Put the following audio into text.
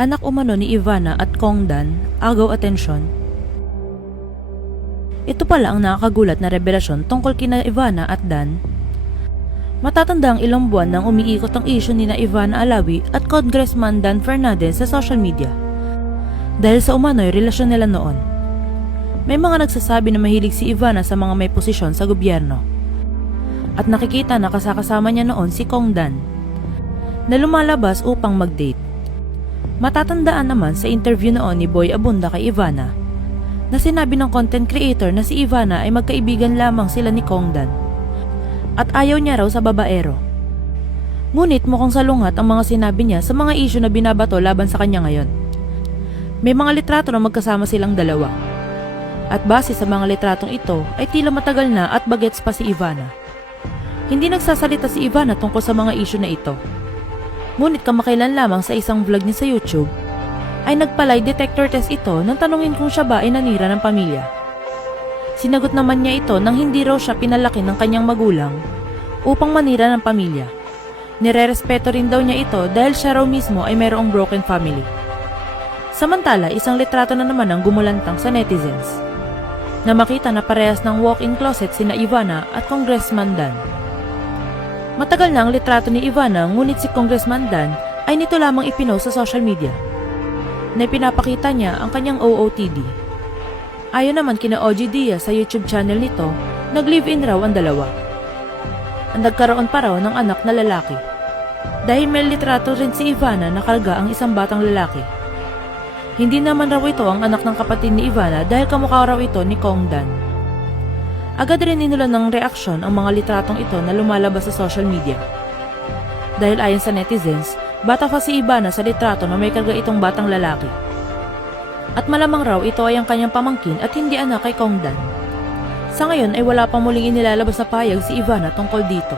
Anak umano ni Ivana at Kongdan, agaw atensyon. Ito pala ang nakakagulat na revelasyon tungkol kina Ivana at Dan. Matatanda ang ilang buwan nang umiikot ang isyu ni na Ivana Alawi at Congressman Dan Fernandez sa social media. Dahil sa umano'y relasyon nila noon. May mga nagsasabi na mahilig si Ivana sa mga may posisyon sa gobyerno. At nakikita na kasakasama niya noon si Kongdan, na lumalabas upang mag-date. Matatandaan naman sa interview noon ni Boy Abunda kay Ivana, na sinabi ng content creator na si Ivana ay magkaibigan lamang sila ni Kongdan at ayaw niya raw sa babaero. Ngunit mukhang salungat ang mga sinabi niya sa mga isyu na binabato laban sa kanya ngayon. May mga litrato na magkasama silang dalawa. At base sa mga litratong ito ay tila matagal na at bagets pa si Ivana. Hindi nagsasalita si Ivana tungkol sa mga isyu na ito. Ngunit kamakailan lamang sa isang vlog niya sa YouTube ay nagpa-lie detector test ito nang tanungin kung siya ba ay nanira ng pamilya. Sinagot naman niya ito nang hindi raw siya pinalaki ng kanyang magulang upang manira ng pamilya. Nire-respeto rin daw niya ito dahil siya raw mismo ay mayroong broken family. Samantala, isang litrato na naman ang gumulantang sa netizens na makita na parehas ng walk-in closet sina Ivana at Congressman Dan. Matagal na ang litrato ni Ivana, ngunit si Congressman Dan ay nito lamang ipinost sa social media na pinapakita niya ang kanyang OOTD. Ayon naman kina OG Diaz sa YouTube channel nito, nag-live-in raw ang dalawa. Ang nagkaroon pa raw ng anak na lalaki. Dahil may litrato rin si Ivana na karga ang isang batang lalaki. Hindi naman raw ito ang anak ng kapatid ni Ivana dahil kamukha raw ito ni Kongdan. Agad rin inulan ng reaksyon ang mga litratong ito na lumalabas sa social media. Dahil ayon sa netizens, bata pa si Ivana sa litrato na may karga itong batang lalaki. At malamang raw ito ay ang kanyang pamangkin at hindi anak kay Kongdan. Sa ngayon ay wala pang muling inilalabas na payag si Ivana tungkol dito.